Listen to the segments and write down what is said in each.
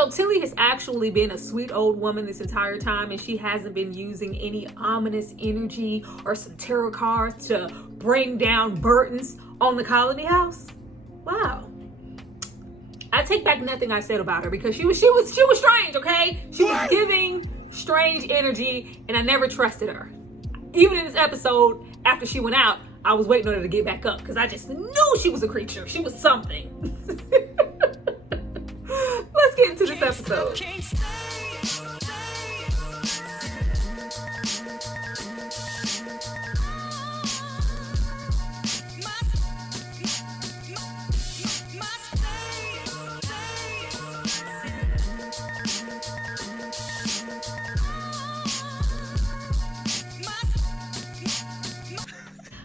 So Tilly has actually been a sweet old woman this entire time, and she hasn't been using any ominous energy or some tarot cards to bring down burdens on the colony house. Wow. I take back nothing I said about her, because she was strange, okay? She was giving strange energy, and I never trusted her. Even in this episode, after she went out, I was waiting on her to get back up, because I just knew she was a creature. She was something. Let's get into this episode.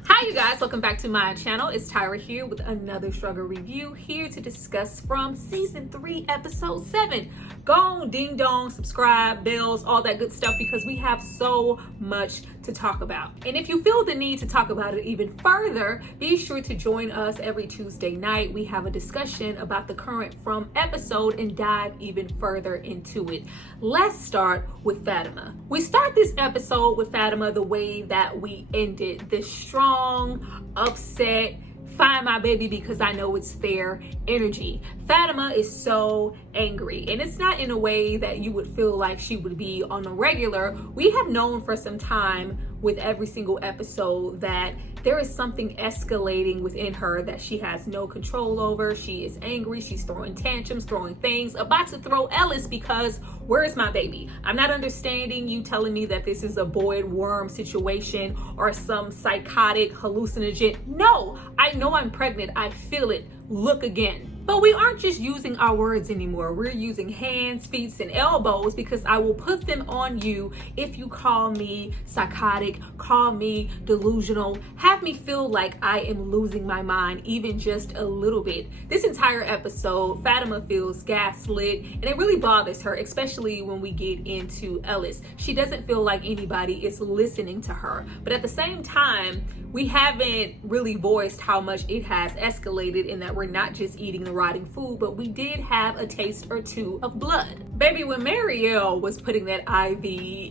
Hi you guys, welcome back to my channel. It's Tyra here with another struggle review, here to discuss from season 3 episode 7. Go on, ding dong, subscribe, bells, all that good stuff, because we have so much to talk about. And if you feel the need to talk about it even further, be sure to join us every Tuesday night. We have a discussion about the current from episode and dive even further into it. Let's start with Fatima. We start this episode with Fatima the way that we ended, this strong, upset, find my baby because I know it's their energy. Fatima is so angry, and it's not in a way that you would feel like she would be on a regular. We have known for some time with every single episode that there is something escalating within her that she has no control over. She is angry, she's throwing tantrums, throwing things, about to throw Ellis because where is my baby? I'm not understanding you telling me that this is a boiled worm situation or some psychotic hallucinogen. No, I know I'm pregnant. I feel it. Look again. But we aren't just using our words anymore. We're using hands, feet, and elbows, because I will put them on you if you call me psychotic, call me delusional, have me feel like I am losing my mind even just a little bit. This entire episode, Fatima feels gaslit, and it really bothers her, especially when we get into Ellis. She doesn't feel like anybody is listening to her. But at the same time, we haven't really voiced how much it has escalated, in that we're not just eating the rotting food, but we did have a taste or two of blood. Baby, when Marielle was putting that IV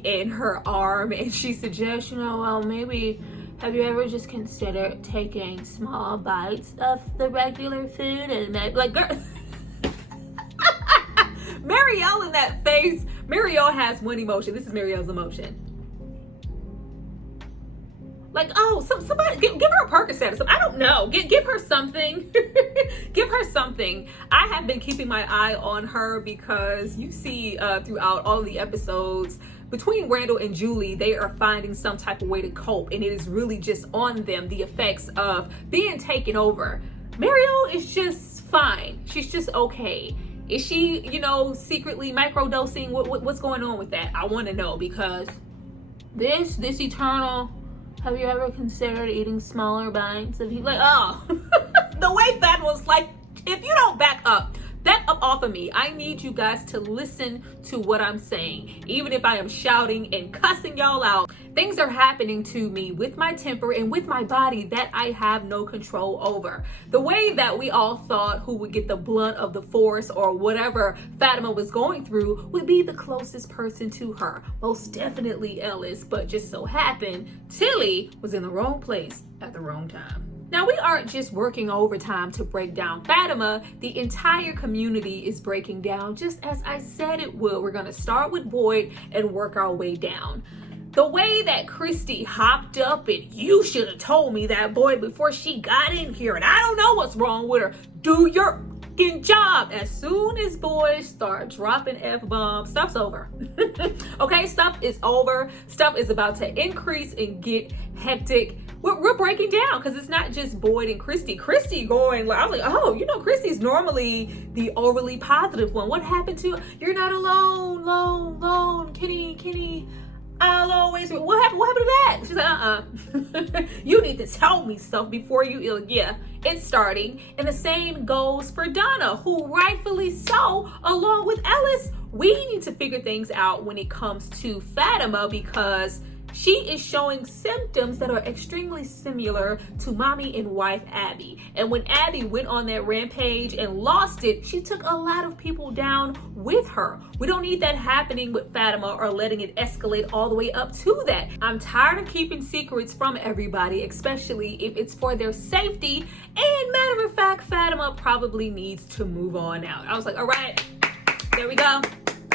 in her arm and she suggests, well, maybe have you ever just considered taking small bites of the regular food? And that, like, girl, Marielle in that face. Marielle has one emotion. This is Marielle's emotion. Like, oh, somebody give her a Percocet or something. I don't know. Give her something. Give her something. I have been keeping my eye on her, because you see throughout all of the episodes, between Randall and Julie, they are finding some type of way to cope, and it is really just on them, the effects of being taken over. Marielle is just fine. She's just okay. Is she, secretly microdosing? What's going on with that? I want to know, because this eternal, have you ever considered eating smaller bites of like, oh, the way that was like, if you don't back up off of me. I need you guys to listen to what I'm saying. Even if I am shouting and cussing y'all out, things are happening to me with my temper and with my body that I have no control over. The way that we all thought who would get the blunt of the force or whatever Fatima was going through would be the closest person to her. Most definitely Ellis, but just so happened Tilly was in the wrong place at the wrong time. Now, we aren't just working overtime to break down Fatima. The entire community is breaking down, just as I said it will. We're going to start with Boyd and work our way down. The way that Christy hopped up and you should have told me that, Boyd, before she got in here, and I don't know what's wrong with her. Do your fucking job. As soon as boys start dropping F-bombs, stuff's over. Okay, stuff is over. Stuff is about to increase and get hectic. We're breaking down, because it's not just Boyd and Christy. Christy going, I was like, oh, Christy's normally the overly positive one. What happened to, you're not alone, Kenny, I'll always, what happened to that? She's like, you need to tell me stuff before you, yeah, it's starting. And the same goes for Donna, who rightfully so, along with Ellis, we need to figure things out when it comes to Fatima, because she is showing symptoms that are extremely similar to mommy and wife Abby. And when Abby went on that rampage and lost it, she took a lot of people down with her. We don't need that happening with Fatima or letting it escalate all the way up to that. I'm tired of keeping secrets from everybody, especially if it's for their safety. And matter of fact, Fatima probably needs to move on out. I was like, all right, there we go.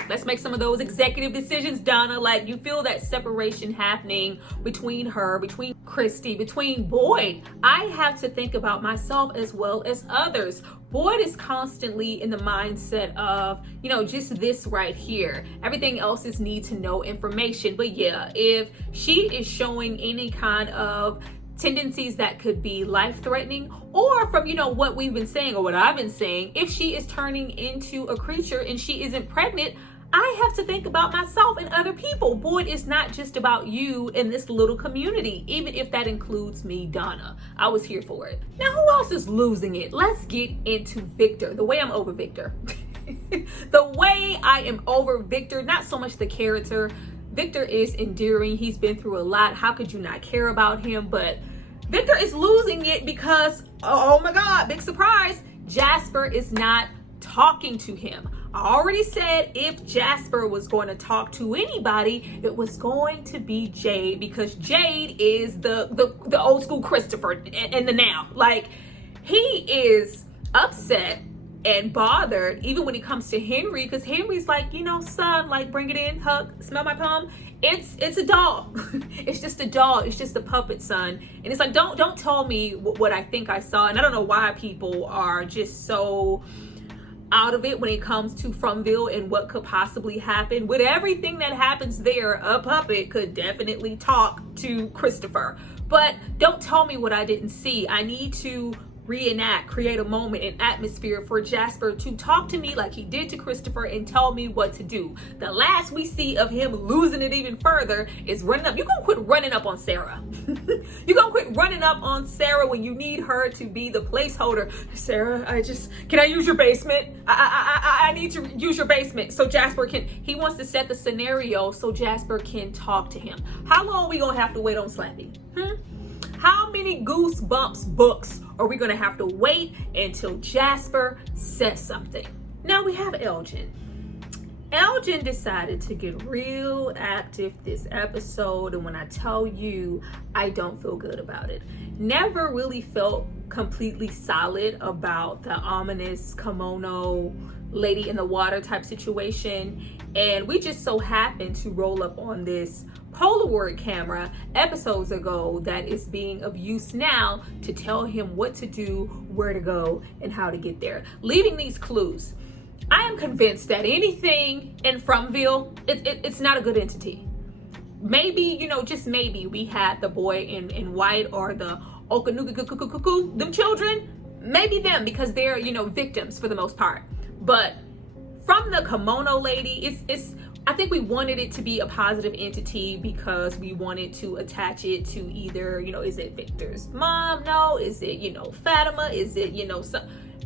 Let's make some of those executive decisions, Donna. Like, you feel that separation happening between her, between Christy, between Boyd. I have to think about myself as well as others. Boyd is constantly in the mindset of, just this right here. Everything else is need to know information. But yeah, if she is showing any kind of tendencies that could be life-threatening, or from what we've been saying or what I've been saying, if she is turning into a creature and she isn't pregnant, I have to think about myself and other people. Boyd is not just about you in this little community, even if that includes me, Donna. I was here for it. Now, who else is losing it? Let's get into Victor. The way I'm over Victor. The way I am over Victor, not so much the character. Victor is endearing. He's been through a lot. How could you not care about him? But Victor is losing it because, oh my God, big surprise, Jasper is not talking to him. I already said if Jasper was going to talk to anybody, it was going to be Jade, because Jade is the old school Christopher in the now. Like, he is upset and bothered even when it comes to Henry, because Henry's like, son, like, bring it in, hug, smell my palm. It's a doll. It's just a doll. It's just a puppet, son. And it's like, don't tell me what I think I saw. And I don't know why people are just so out of it when it comes to Fromville and what could possibly happen. With everything that happens there, a puppet could definitely talk to Christopher. But don't tell me what I didn't see. I need to reenact, create a moment, an atmosphere for Jasper to talk to me like he did to Christopher and tell me what to do. The last we see of him losing it even further is running up. You're gonna quit running up on Sarah. You're gonna quit running up on Sarah when you need her to be the placeholder. Sarah, can I use your basement? I need to use your basement so Jasper he wants to set the scenario so Jasper can talk to him. How long are we gonna have to wait on Slappy? How many Goosebumps books are we going to have to wait until Jasper says something? Now we have Elgin. Elgin decided to get real active this episode, and when I tell you, I don't feel good about it. Never really felt completely solid about the ominous kimono lady in the water type situation, and we just so happened to roll up on this Polaroid camera episodes ago that is being of use now to tell him what to do, where to go, and how to get there, leaving these clues. I am convinced that anything in Fromville, it's not a good entity. Maybe, just maybe we had the boy in white or the Okanuku, them children, maybe them, because they're, victims for the most part. But from the kimono lady, I think we wanted it to be a positive entity because we wanted to attach it to either, is it Victor's mom? No. Is it, Fatima? Is it,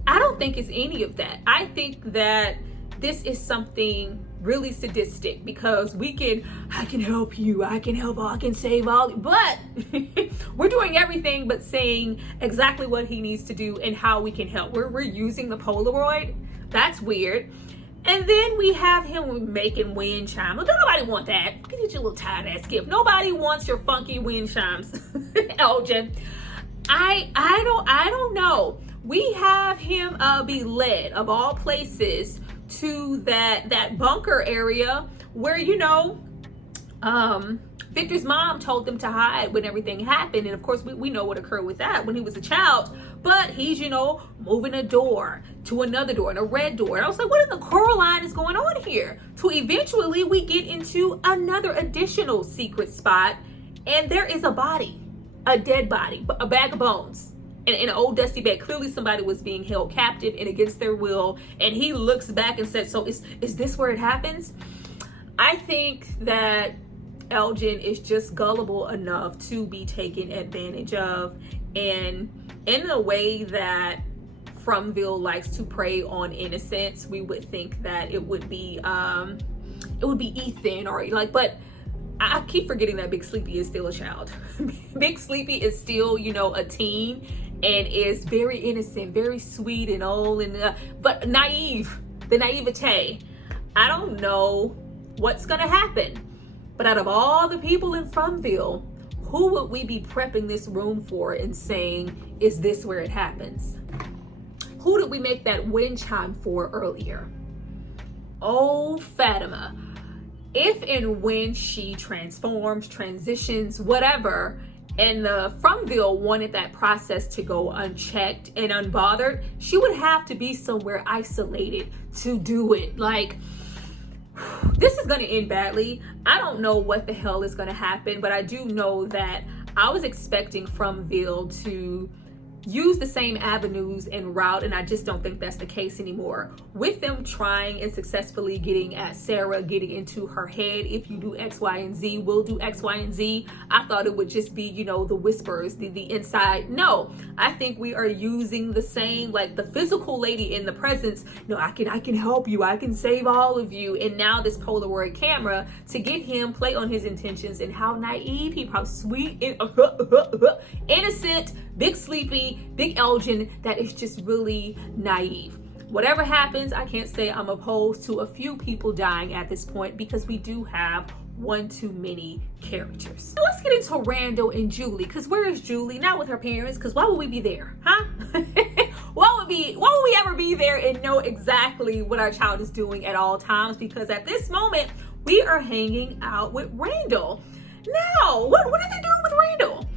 I don't think it's any of that. I think that this is something really sadistic because I can help you. I can save all, but we're doing everything but saying exactly what he needs to do and how we can help. We're using the Polaroid. That's weird. And then we have him making wind chimes. Well, don't nobody want that. Look at your little tired ass gift. Nobody wants your funky wind chimes, Elgin. I don't know. We have him be led, of all places, to that bunker area where, Victor's mom told them to hide when everything happened. And of course, we know what occurred with that when he was a child. But he's, moving a door to another door and a red door. And I was like, what in the Coraline is going on here? To eventually we get into another additional secret spot. And there is a body, a dead body, a bag of bones. In an old dusty bed. Clearly somebody was being held captive and against their will. And he looks back and says, so is this where it happens? I think that Elgin is just gullible enough to be taken advantage of, and in a way that Fromville likes to prey on innocence. We would think that it would be Ethan or but I keep forgetting that Big Sleepy is still a child. Big Sleepy is still, a teen and is very innocent, very sweet and old, but naive. The naivete. I don't know what's gonna happen, but out of all the people in Fromville, who would we be prepping this room for and saying, is this where it happens? Who did we make that wind chime for earlier? Oh, Fatima. If and when she transforms, transitions, whatever, and the Fromville wanted that process to go unchecked and unbothered, she would have to be somewhere isolated to do it. Like, this is gonna end badly. I don't know what the hell is gonna happen, but I do know that I was expecting Fromville to use the same avenues and route, and I just don't think that's the case anymore. With them trying and successfully getting at Sarah, getting into her head, if you do X, Y, and Z, we'll do X, Y, and Z. I thought it would just be, the whispers, the inside. No, I think we are using the same, like the physical lady in the presence. I can help you, I can save all of you. And now this Polaroid camera to get him play on his intentions and how naive he probably sweet, innocent, Big Sleepy, Big Elgin, that is just really naive. Whatever happens, I can't say I'm opposed to a few people dying at this point because we do have one too many characters. Now let's get into Randall and Julie, because where is Julie? Not with her parents, because why would we be there, huh? Why would we ever be there and know exactly what our child is doing at all times? Because at this moment, we are hanging out with Randall. Now, what are they doing with Randall?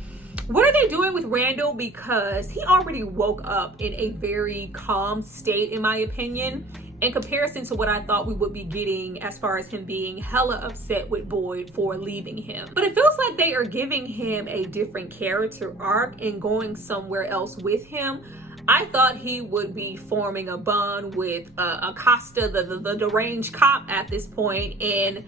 What are they doing with Randall? Because he already woke up in a very calm state, in my opinion, in comparison to what I thought we would be getting as far as him being hella upset with Boyd for leaving him. But it feels like they are giving him a different character arc and going somewhere else with him. I thought he would be forming a bond with Acosta, the deranged cop at this point, and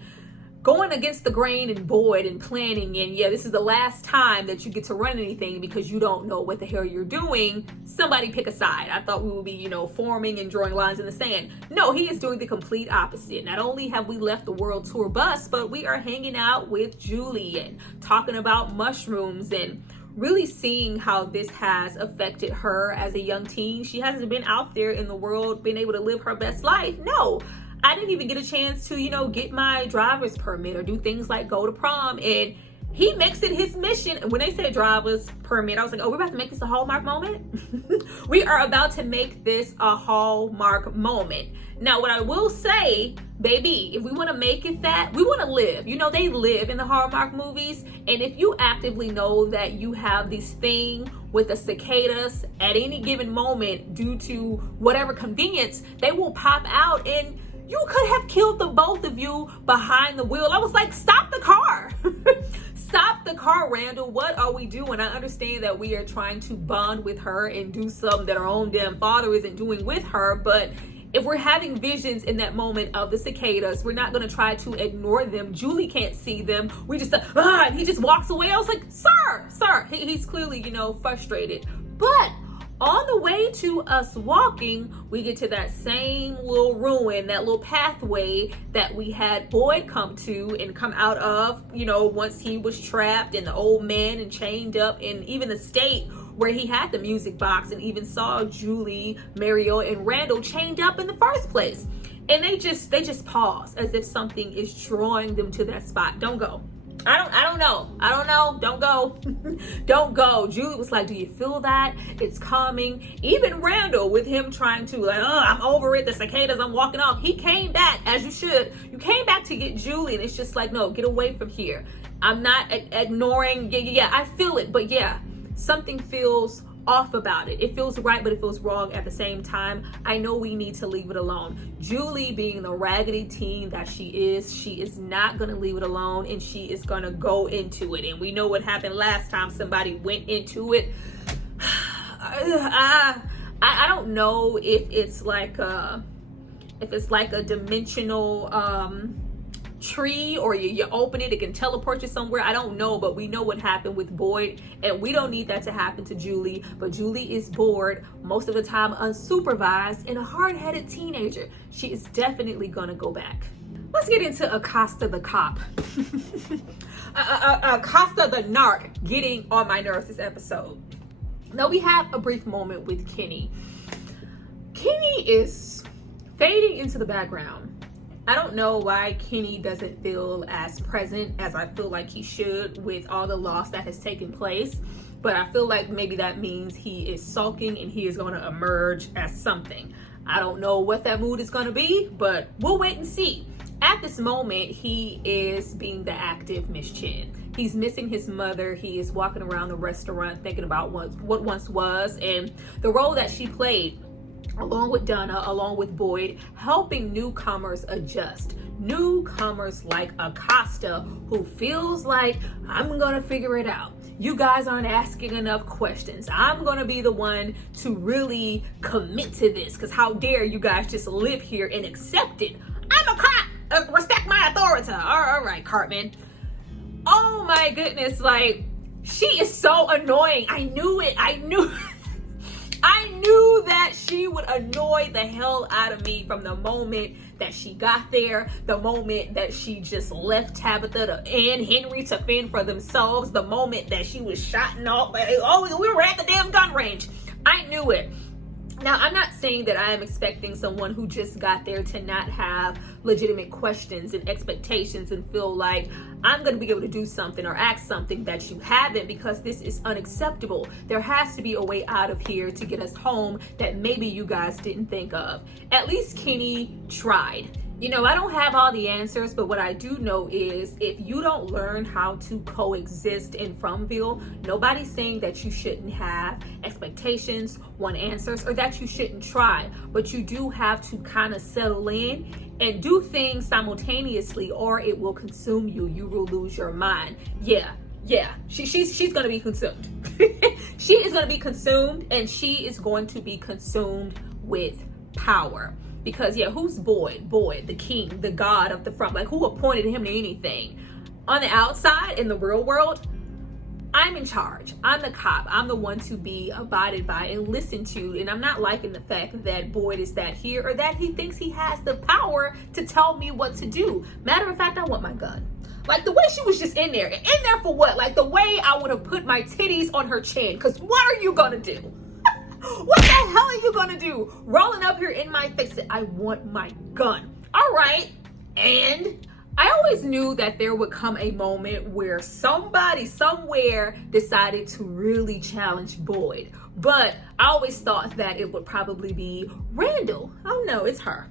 going against the grain and Boyd and planning, and yeah, this is the last time that you get to run anything because you don't know what the hell you're doing. Somebody pick a side. I thought we would be, forming and drawing lines in the sand. No, he is doing the complete opposite. Not only have we left the world tour bus, but we are hanging out with Julie and talking about mushrooms and really seeing how this has affected her as a young teen. She hasn't been out there in the world, been able to live her best life. No. I didn't even get a chance to, get my driver's permit or do things like go to prom. And he makes it his mission. And when they said driver's permit, I was like, oh, we're about to make this a Hallmark moment. We are about to make this a Hallmark moment. Now, what I will say, baby, if we want to make it that, we want to live. They live in the Hallmark movies. And if you actively know that you have this thing with the cicadas at any given moment due to whatever convenience, they will pop out and you could have killed the both of you behind the wheel. I was like, stop the car. Stop the car, Randall. What are we doing? I understand that we are trying to bond with her and do something that our own damn father isn't doing with her. But if we're having visions in that moment of the cicadas, we're not going to try to ignore them. Julie can't see them. We just, and he just walks away. I was like, sir. He's clearly, frustrated. But on the way to us walking, we get to that same little ruin, that little pathway that we had Boyd come to and come out of, once he was trapped and the old man and chained up, and even the state where he had the music box and even saw Julie, Mario, and Randall chained up in the first place. And they just pause as if something is drawing them to that spot. Don't go. I don't know. Don't go. Don't go. Julie was like, do you feel that? It's coming. Even Randall, with him trying to I'm over it. The cicadas, I'm walking off. He came back, as you should. You came back to get Julie, and it's just like, no, get away from here. I'm not ignoring. Yeah, I feel it. But yeah, something feels off about it. It feels right, but it feels wrong at the same time. I know we need to leave it alone. Julie, being the raggedy teen that she is not going to leave it alone, and she is going to go into it. And we know what happened last time somebody went into it. I don't know if it's like a dimensional tree, or you open it can teleport you somewhere. I don't know, but we know what happened with Boyd, and we don't need that to happen to Julie. But Julie is bored, most of the time unsupervised, and a hard-headed teenager. She is definitely gonna go back. let's get into Acosta the cop. Acosta the narc getting on my nerves this episode. Now we have a brief moment with Kenny. Kenny is fading into the background. I don't know why Kenny doesn't feel as present as I feel like he should with all the loss that has taken place. But I feel like maybe that means he is sulking and he is going to emerge as something. I don't know what that mood is going to be, but we'll wait and see. At this moment, he is being the active Miss Chin. He's missing his mother. He is walking around the restaurant thinking about what once was and the role that she played, along with Donna, along with Boyd, helping newcomers adjust. Newcomers like Acosta, who feels like, I'm gonna figure it out. You guys aren't asking enough questions. I'm gonna be the one to really commit to this, because how dare you guys just live here and accept it. I'm a cop. Respect my authority. All right, Cartman. Oh my goodness, like, she is so annoying. I knew it. I knew that she would annoy the hell out of me from the moment that she got there, the moment that she just left Tabitha and Henry to fend for themselves, the moment that she was shotting off, like, oh, we were at the damn gun range. I knew it. Now, I'm not saying that I am expecting someone who just got there to not have legitimate questions and expectations and feel like I'm going to be able to do something or ask something that you haven't, because this is unacceptable. There has to be a way out of here to get us home that maybe you guys didn't think of. At least Kenny tried. You know, I don't have all the answers, but what I do know is if you don't learn how to coexist in Fromville, nobody's saying that you shouldn't have expectations, want answers, or that you shouldn't try. But you do have to kind of settle in and do things simultaneously, or it will consume you. You will lose your mind. Yeah, she's gonna be consumed. She is gonna be consumed, and she is going to be consumed with power. Because who's Boyd? Boyd, the king, the god of the front. Like, who appointed him to anything? On the outside, in the real world, I'm in charge. I'm the cop. I'm the one to be abided by and listened to. And I'm not liking the fact that Boyd is that here, or that he thinks he has the power to tell me what to do. Matter of fact, I want my gun. Like, the way she was just in there for what? Like, the way I would have put my titties on her chin. Because what are you gonna do? What the hell are you gonna do? Rolling up here in my face, I want my gun. All right. And I always knew that there would come a moment where somebody somewhere decided to really challenge Boyd. But I always thought that it would probably be Randall. Oh no, it's her.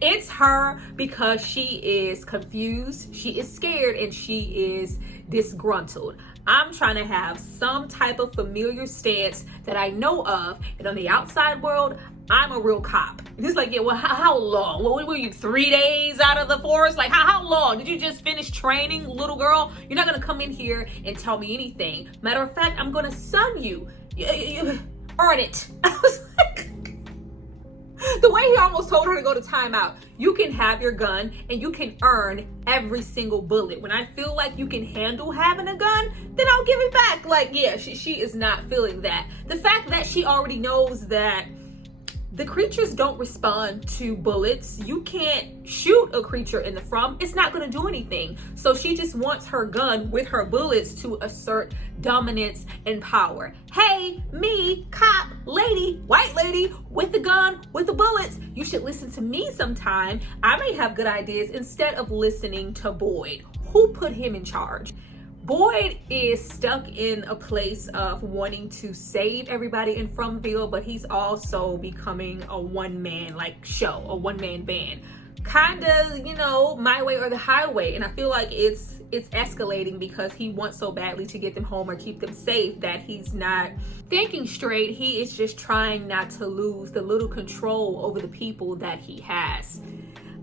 It's her, because she is confused, she is scared, and she is disgruntled. I'm trying to have some type of familiar stance that I know of, and on the outside world, I'm a real cop. And it's like, well, how long? What were you, 3 days out of the force? Like, how long? Did you just finish training, little girl? You're not gonna come in here and tell me anything. Matter of fact, I'm gonna sum you. You earn it. I was like, the way he almost told her to go to timeout. You can have your gun and you can earn every single bullet. When I feel like you can handle having a gun, then I'll give it back. Like, she is not feeling that. The fact that she already knows that the creatures don't respond to bullets. You can't shoot a creature in the from. It's not going to do anything. So she just wants her gun with her bullets to assert dominance and power. Hey, me, cop, lady, white lady, with the gun, with the bullets. You should listen to me sometime. I may have good ideas instead of listening to Boyd. Who put him in charge? Boyd is stuck in a place of wanting to save everybody in Fromville, but he's also becoming a one-man show, a one-man band. Kind of, my way or the highway. And I feel like it's escalating because he wants so badly to get them home or keep them safe that he's not thinking straight. He is just trying not to lose the little control over the people that he has.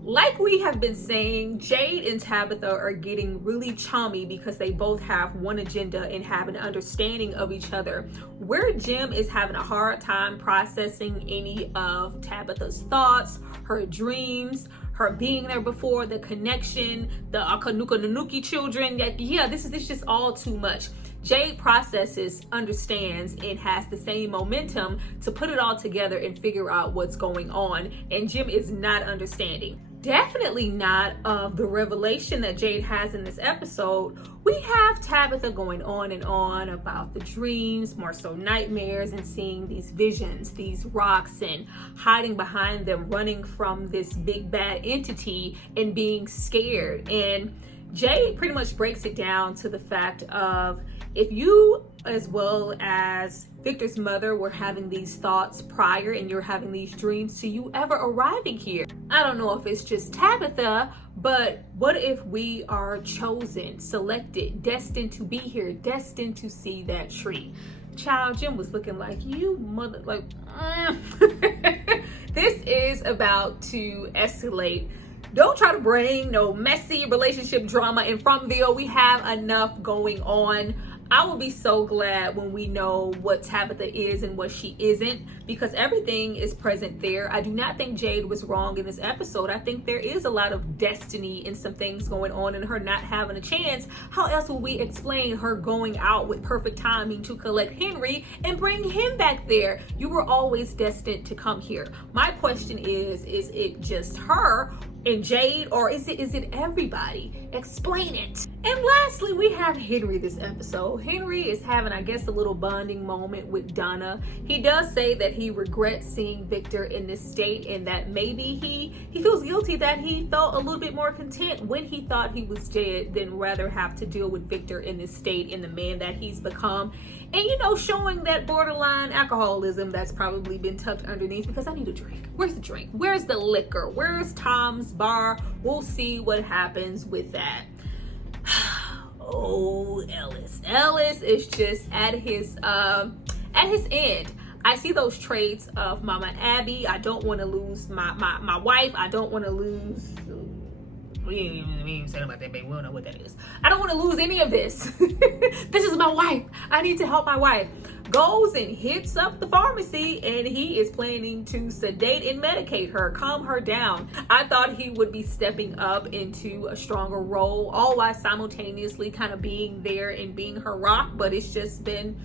Like we have been saying, Jade and Tabitha are getting really chummy because they both have one agenda and have an understanding of each other. Where Jim is having a hard time processing any of Tabitha's thoughts, her dreams, her being there before, the connection, the Akanuka children. This is just all too much. Jade processes, understands, and has the same momentum to put it all together and figure out what's going on. And Jim is not understanding. definitely not of the revelation that Jade has in this episode. We have Tabitha going on and on about the dreams, more so nightmares, and seeing these visions, these rocks, and hiding behind them, running from this big bad entity and being scared. And Jade pretty much breaks it down to the fact of, if you, as well as Victor's mother, were having these thoughts prior and you're having these dreams to you ever arriving here, I don't know if it's just Tabitha, but what if we are chosen, selected, destined to be here, destined to see that tree? Child, Jim was looking like, you mother, like, This is about to escalate. Don't try to bring no messy relationship drama in Fromville. We have enough going on. I will be so glad when we know what Tabitha is and what she isn't, because everything is present there. I do not think Jade was wrong in this episode. I think there is a lot of destiny and some things going on and her not having a chance. How else will we explain her going out with perfect timing to collect Henry and bring him back there? You were always destined to come here. My question is it just her and Jade, or is it everybody? Explain it. And lastly, we have Henry this episode. Henry is having, I guess, a little bonding moment with Donna. He does say that he regrets seeing Victor in this state, and that maybe he feels guilty that he felt a little bit more content when he thought he was dead than rather have to deal with Victor in this state and the man that he's become. And, you know, showing that borderline alcoholism that's probably been tucked underneath, because I need a drink. Where's the drink? Where's the liquor? Where's Tom's bar? We'll see what happens with that. Oh, Ellis. Ellis is just at his end. I see those traits of Mama Abby. I don't want to lose my wife. I don't want to lose... We ain't even saying about that, baby. We don't know what that is. I don't want to lose any of this. This is my wife. I need to help my wife. Goes and hits up the pharmacy, and he is planning to sedate and medicate her, calm her down. I thought he would be stepping up into a stronger role, all while simultaneously kind of being there and being her rock, but it's just been,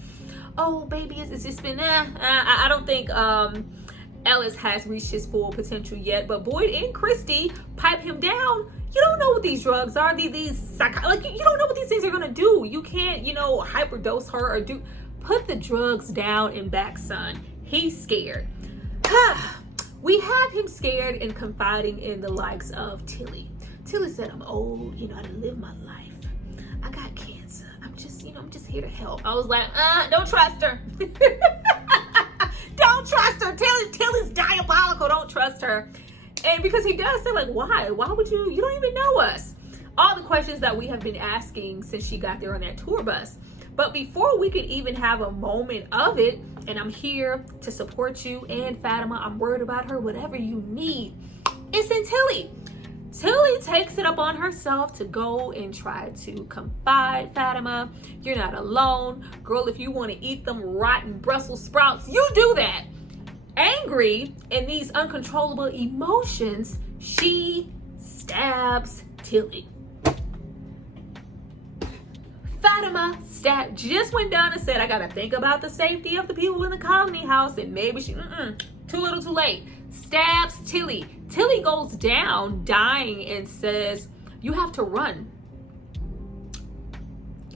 oh baby, it's just been, I don't think Ellis has reached his full potential yet, but Boyd and Christy pipe him down. You don't know what these drugs are. Like, you don't know what these things are gonna do. You can't, hyperdose her or put the drugs down and back, son. He's scared. We have him scared and confiding in the likes of Tilly. Tilly said, I'm old, I done lived my life. I got cancer. I'm just here to help. I was like, don't trust her. Don't trust her. Tilly's diabolical. Don't trust her. And because he does say, like, why? Why would you don't even know us? All the questions that we have been asking since she got there on that tour bus. But before we could even have a moment of it, and I'm here to support you and Fatima, I'm worried about her, whatever you need, it's in Tilly. Tilly takes it up on herself to go and try to confide. Fatima, you're not alone. Girl, if you want to eat them rotten Brussels sprouts, you do that. Angry in these uncontrollable emotions, she stabs Tilly. Fatima stabbed just when Donna said, I gotta think about the safety of the people in the colony house, and maybe she, too little too late. Stabs Tilly. Tilly goes down dying and says, you have to run.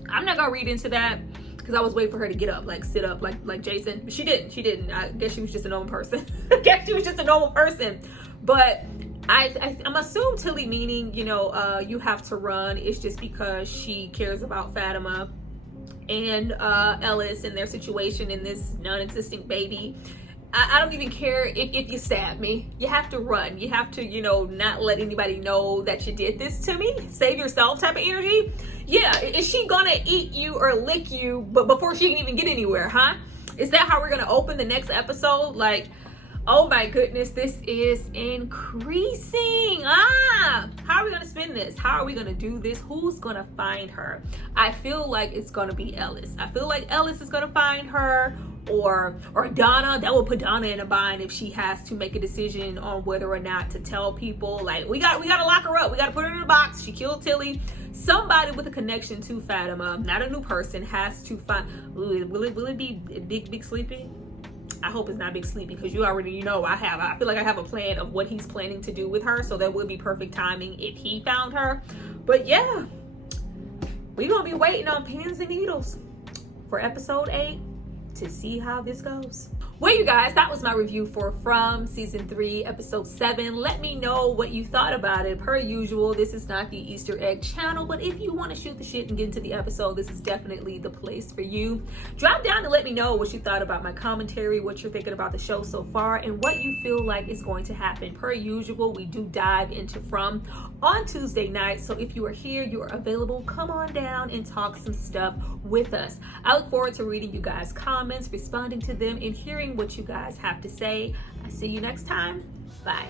I'm not gonna read into that because I was waiting for her to get up, like sit up like Jason. But she didn't. I guess she was just a normal person. But I'm assuming Tilly meaning, you have to run. It's just because she cares about Fatima and Ellis and their situation in this non-existent baby. I don't even care if you stab me. You have to run. You have to, not let anybody know that you did this to me. Save yourself type of energy. Yeah, is she gonna eat you or lick you but before she can even get anywhere, huh? Is that how we're gonna open the next episode? Like, oh my goodness, this is increasing. How are we gonna spin this? How are we gonna do this? Who's gonna find her? I feel like it's gonna be Ellis. I feel like Ellis is gonna find her, or Donna. That will put Donna in a bind if she has to make a decision on whether or not to tell people. Like, we gotta lock her up. We gotta put her in a box. She killed Tilly. Somebody with a connection to Fatima, not a new person, has to find. Will it be Big Sleepy? I hope it's not big sleep, because you already know I feel like I have a plan of what he's planning to do with her, so that would be perfect timing if he found her. But yeah, we're gonna be waiting on pins and needles for episode 8 to see how this goes. Well, you guys, that was my review for From season 3, episode 7. Let me know what you thought about it. Per usual, this is not the Easter egg channel, but if you want to shoot the shit and get into the episode, this is definitely the place for you. Drop down and let me know what you thought about my commentary, what you're thinking about the show so far, and what you feel like is going to happen. Per usual, we do dive into From on Tuesday night, so if you are here, you are available, come on down and talk some stuff with us. I look forward to reading you guys' comments, responding to them, and hearing what you guys have to say. I see you next time. Bye.